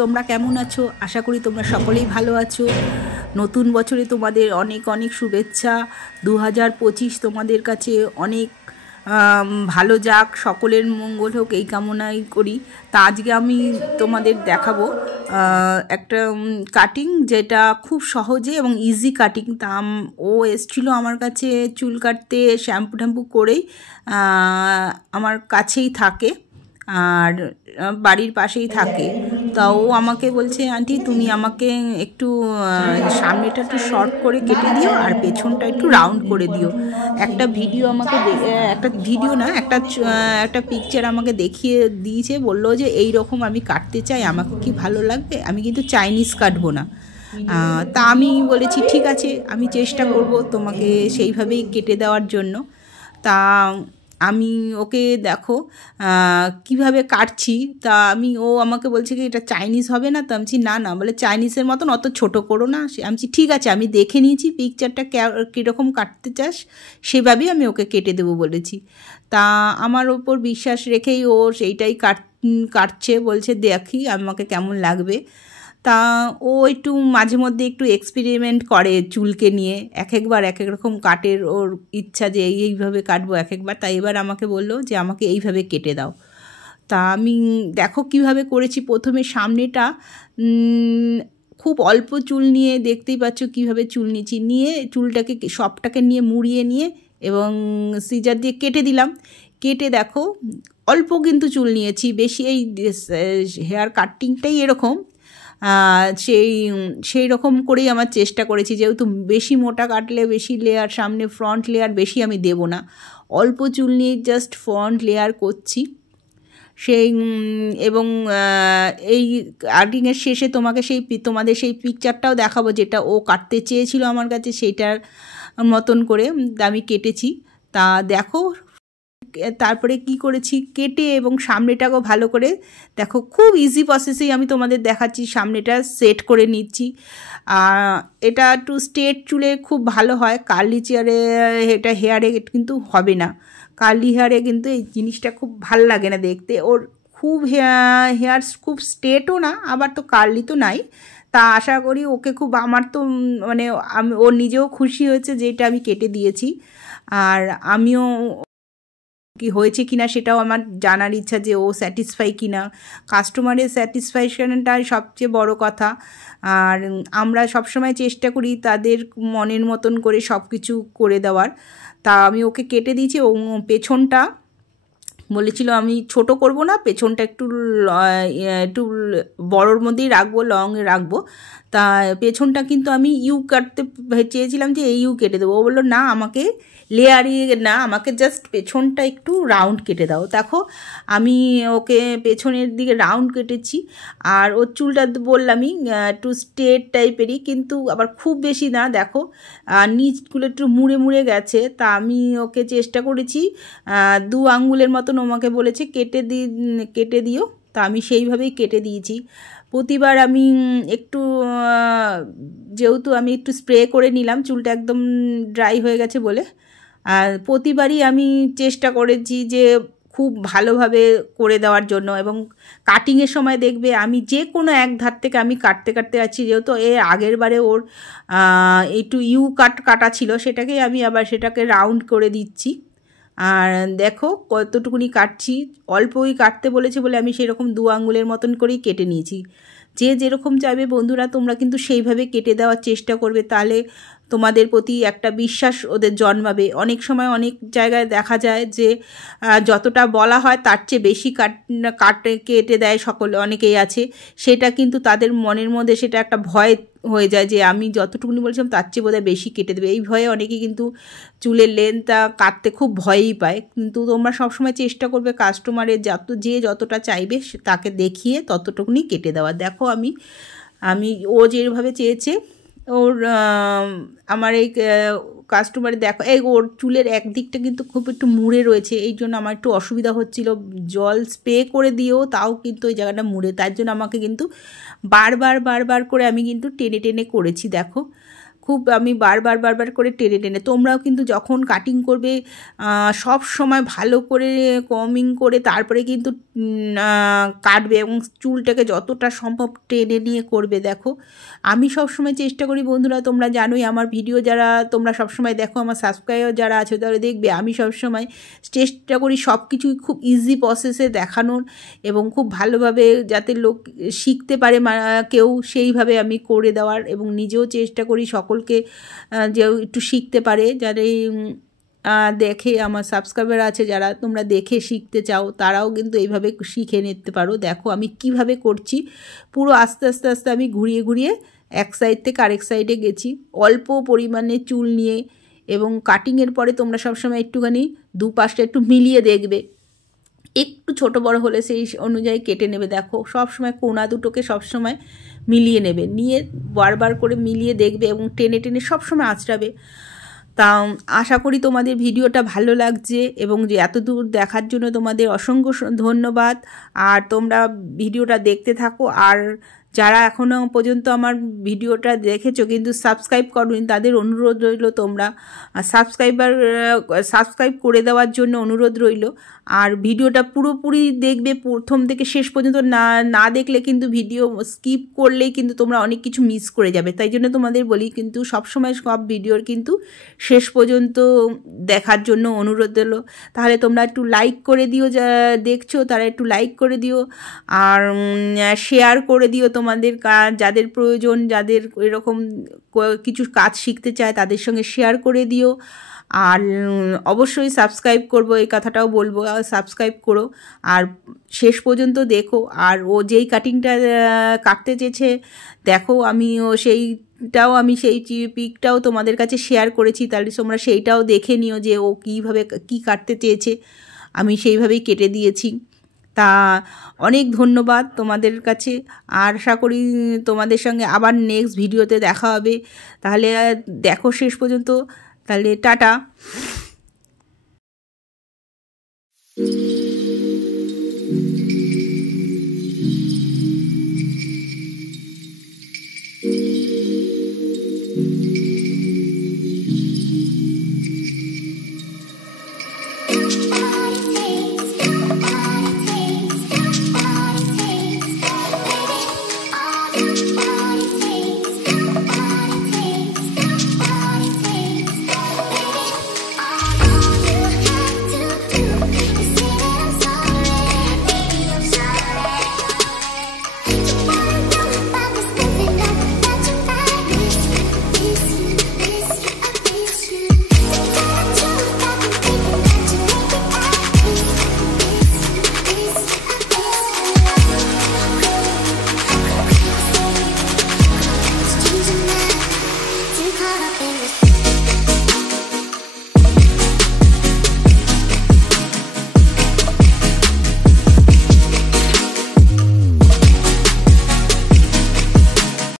তোমরা কেমন আছো? আশা করি তোমরা সকলেই ভালো আছো। নতুন বছরে তোমাদের অনেক অনেক শুভেচ্ছা। 2025 তোমাদের কাছে অনেক ভালো যাক, সকলের মঙ্গল হোক এই কামনাই করি। তা আজকে আমি তোমাদের দেখাবো একটা কাটিং, যেটা খুব সহজে এবং ইজি কাটিং। তা ও এসেছিলো আমার কাছে চুল কাটতে, শ্যাম্পু ট্যাম্পু করেই আমার কাছেই থাকে আর বাড়ির পাশেই থাকে। তা ও আমাকে বলছে, আন্টি তুমি আমাকে একটু সামনেটা একটু শর্ট করে কেটে দিও আর পেছনটা একটু রাউন্ড করে দিও। একটা ভিডিও আমাকে একটা ভিডিও না একটা পিকচার আমাকে দেখিয়ে দিয়েছে, বললো যে এই রকম আমি কাটতে চাই, আমাকে কি ভালো লাগবে? আমি কিন্তু চাইনিজ কাটবো না। তা আমি বলেছি ঠিক আছে, আমি চেষ্টা করব তোমাকে সেইভাবেই কেটে দেওয়ার জন্য। তা আমি ওকে দেখো কিভাবে কাটছি। তা ও আমাকে বলছে কি এটা চাইনিজ হবে না? তো আমি বলছি না না, বলে চাইনিজের মতন অত ছোট করো না। আমি বলছি ঠিক আছে, আমি দেখে নিয়েছি পিকচারটা কীরকম কাটতে চাস, সেভাবেই আমি ওকে কেটে দেবো বলেছি। তা আমার ওপর বিশ্বাস রেখেই ও সেইটাই কাটছে, বলছে দেখি আমাকে কেমন লাগবে। তা ও একটু মাঝে মধ্যে একটু এক্সপেরিমেন্ট করে চুলকে নিয়ে, এক একবার এক এক রকম কাটের ওর ইচ্ছা যে এইভাবে কাটবো এক একবার। তাই এবার আমাকে বললো যে আমাকে এইভাবে কেটে দাও। তা আমি দেখো কিভাবে করেছি। প্রথমে সামনেটা খুব অল্প চুল নিয়ে, দেখতেই পাচ্ছ কিভাবে চুল নিয়েছি, নিয়ে চুলটাকে সবটাকে নিয়ে মুড়িয়ে নিয়ে এবং সিজার দিয়ে কেটে দিলাম। কেটে দেখো অল্প কিন্তু চুল নিয়েছি, বেশি এই হেয়ার কাটিংটাই এরকম সেই রকম করেই আমার চেষ্টা করেছি, যেহেতু বেশি মোটা কাটলে বেশি লেয়ার, সামনে ফ্রন্ট লেয়ার বেশি আমি দেব না, অল্প চুল নিয়ে জাস্ট ফ্রন্ট লেয়ার করছি এবং এই কাটিংয়ের শেষে তোমাদের সেই পিকচারটাও দেখাবো, যেটা ও কাটতে চেয়েছিল আমার কাছে, সেইটার মতন করে আমি কেটেছি। তা দেখো তারপরে কি করেছি, কেটে এবং সামনেটাকেও ভালো করে দেখো, খুব ইজি প্রসেসেই আমি তোমাদের দেখাচ্ছি। সামনেটা সেট করে নিচ্ছি। এটা একটু স্ট্রেট চুলে খুব ভালো হয়, কার্লি এটা হেয়ারে কিন্তু হবে না। কার্লি হেয়ারে কিন্তু এই জিনিসটা খুব ভাল লাগে না দেখতে। ওর খুব হেয়ার খুব স্ট্রেটও না, আবার তো কার্লি তো নাই। তা আশা করি ওকে খুব, আমার তো মানে ও নিজেও খুশি হয়েছে যে এটা আমি কেটে দিয়েছি। আর আমিও কি হয়েছে কিনা সেটাও আমার জানার ইচ্ছা, যে ও স্যাটিসফাই কিনা। কাস্টমারের স্যাটিসফ্যাকশনটাই সবচেয়ে বড় কথা। আর আমরা সবসময় চেষ্টা করি তাদের মনের মতন করে সব কিছু করে দেওয়ার। তা আমি ওকে কেটে দিয়েছি। ও পেছনটা বলেছিল আমি ছোট করব না, পেছনটা একটু বড়োর মধ্যেই রাখবো, লংয়ে রাখবো। তা পেছনটা কিন্তু আমি কাটতে চেয়েছিলাম যে এই কেটে দেবো। ও বললো না, আমাকে লেয়ারি না, আমাকে জাস্ট পেছনটা একটু রাউন্ড কেটে দাও। দেখো আমি ওকে পেছনের দিকে রাউন্ড কেটেছি। আর ওর চুলটা বললামই একটু স্ট্রেট টাইপেরই, কিন্তু আবার খুব বেশি না। দেখো নিচগুলো একটু মুড়ে মুড়ে গেছে। তা আমি ওকে চেষ্টা করেছি 2 আঙ্গুলের মতন, আমাকে বলেছে কেটে দিও। তা আমি সেইভাবেই কেটে দিয়েছি। প্রতিবার আমি একটু যেহেতু আমি একটু স্প্রে করে নিলাম, চুলটা একদম ড্রাই হয়ে গেছে বলে, আর প্রতিবারই আমি চেষ্টা করেছি যে খুব ভালোভাবে করে দেওয়ার জন্য। এবং কাটিংয়ের সময় দেখবে আমি যে কোনো এক ধার থেকে আমি কাটতে আছি, যেহেতু আগের বারে ওর একটু কাটা ছিল, সেটাকে আমি আবার সেটাকে রাউন্ড করে দিচ্ছি। আর দেখো কতটুকুনি কাটছি, অল্পই কাটতে বলেছে বলে আমি সেরকম 2 আঙ্গুলের মতন করেই কেটে নিয়েছি। যে যেরকম চাইবে বন্ধুরা, তোমরা কিন্তু সেইভাবে কেটে দেওয়ার চেষ্টা করবে, তাহলে তোমাদের প্রতি একটা বিশ্বাস ওদের জন্মাবে। অনেক সময় অনেক জায়গায় দেখা যায় যে যতটা বলা হয় তার চেয়ে বেশি কেটে দেয় অনেকেই আছে। সেটা কিন্তু তাদের মনের মধ্যে সেটা একটা ভয় হয়ে যায় যে আমি যতটুকুনি বলছিলাম তার চেয়ে বোধহয় বেশি কেটে দেবে। এই ভয়ে অনেকেই কিন্তু চুলের লেন্থটা কাটতে খুব ভয়ই পায়। কিন্তু তোমরা সবসময় চেষ্টা করবে কাস্টমারের যতটা চাইবে তাকে দেখিয়ে ততটুকুনি কেটে দেওয়া। দেখো আমি ও যেভাবে চেয়েছে ওর আমার এই কাস্টমারে দেখো ওর চুলের একদিকটা কিন্তু খুব একটু মুড়ে রয়েছে, এই জন্য আমার একটু অসুবিধা হচ্ছিল। জল স্প্রে করে দিয়েও তাও কিন্তু ওই জায়গাটা মুড়ে, তার জন্য আমাকে কিন্তু বারবার করে আমি কিন্তু টেনে করেছি। দেখো খুব আমি বারবার বারবার করে টেনে টেনে, তোমরাও কিন্তু যখন কাটিং করবে সব সময় ভালো করে কমিং করে তারপরে কিন্তু কাটবে এবং চুলটাকে যতটা সম্ভব টেনে নিয়ে করবে। দেখো আমি সবসময় চেষ্টা করি বন্ধুরা, তোমরা জানোই আমার ভিডিও যারা তোমরা সবসময় দেখো, আমার সাবস্ক্রাইবার যারা আছে তারা দেখবে আমি সবসময় চেষ্টা করি সব কিছুই খুব ইজি প্রসেসে দেখানোর এবং খুব ভালোভাবে যাতে লোক শিখতে পারে কেউ সেইভাবে আমি করে দেওয়ার, এবং নিজেও চেষ্টা করি সকলকে যে একটু শিখতে পারে। যারা দেখে আমার সাবস্ক্রাইবার আছে যারা তোমরা দেখে শিখতে চাও তারাও কিন্তু এইভাবে শিখে নিতে পারো। দেখো আমি কিভাবে করছি, পুরো আস্তে আস্তে আস্তে আমি ঘুরিয়ে ঘুরিয়ে এক সাইড থেকে আরেক সাইডে গেছি অল্প পরিমাণে চুল নিয়ে। এবং কাটিংয়ের পরে তোমরা সবসময় একটুখানি দুপাশটা একটু মিলিয়ে দেখবে, একটু ছোট বড় হলে সেই অনুযায়ী কেটে নেবে। দেখো সবসময় কোনা দুটোকে সবসময় মিলিয়ে নেবে, নিয়ে বারবার করে মিলিয়ে দেখবে এবং টেনে টেনে সবসময় আঁচড়াবে। তা আশা করি তোমাদের ভিডিওটা ভালো লাগছে এবং যে এত দূর দেখার জন্য তোমাদের অসংখ্য ধন্যবাদ। আর তোমরা ভিডিওটা দেখতে থাকো, আর যারা এখনও পর্যন্ত আমার ভিডিওটা দেখেছো কিন্তু সাবস্ক্রাইব করোনি তাদের অনুরোধ রইল তোমরা সাবস্ক্রাইব করে দেওয়ার জন্য অনুরোধ রইল। আর ভিডিওটা পুরোপুরি দেখবে, প্রথম থেকে শেষ পর্যন্ত না দেখলে কিন্তু ভিডিও স্কিপ করলেই কিন্তু তোমরা অনেক কিছু মিস করে যাবে। তাই জন্য তোমাদের বলি কিন্তু সবসময় সব ভিডিওর কিন্তু শেষ পর্যন্ত দেখার জন্য অনুরোধ হলো। তাহলে তোমরা একটু লাইক করে দিও, যা দেখছো তারা একটু লাইক করে দিও আর শেয়ার করে দিও তোমাদের যাদের প্রয়োজন, যাদের এরকম কিছু কাজ শিখতে চায় তাদের সঙ্গে শেয়ার করে দিও। আর অবশ্যই সাবস্ক্রাইব করবো, এই কথাটাও বলবো, সাবস্ক্রাইব করো আর শেষ পর্যন্ত দেখো। আর ও যেই কাটিংটা কাটতে চেয়েছে দেখো আমি সেই পিকটাও তোমাদের কাছে শেয়ার করেছি, তাহলে তোমরা সেইটাও দেখে নিও যে ও কীভাবে কী কাটতে চেয়েছে, আমি সেইভাবেই কেটে দিয়েছি। তা অনেক ধন্যবাদ তোমাদের কাছে, আর আশা করি তোমাদের সঙ্গে আবার নেক্সট ভিডিওতে দেখা হবে। তাহলে দেখো শেষ পর্যন্ত, তাহলে টাটা।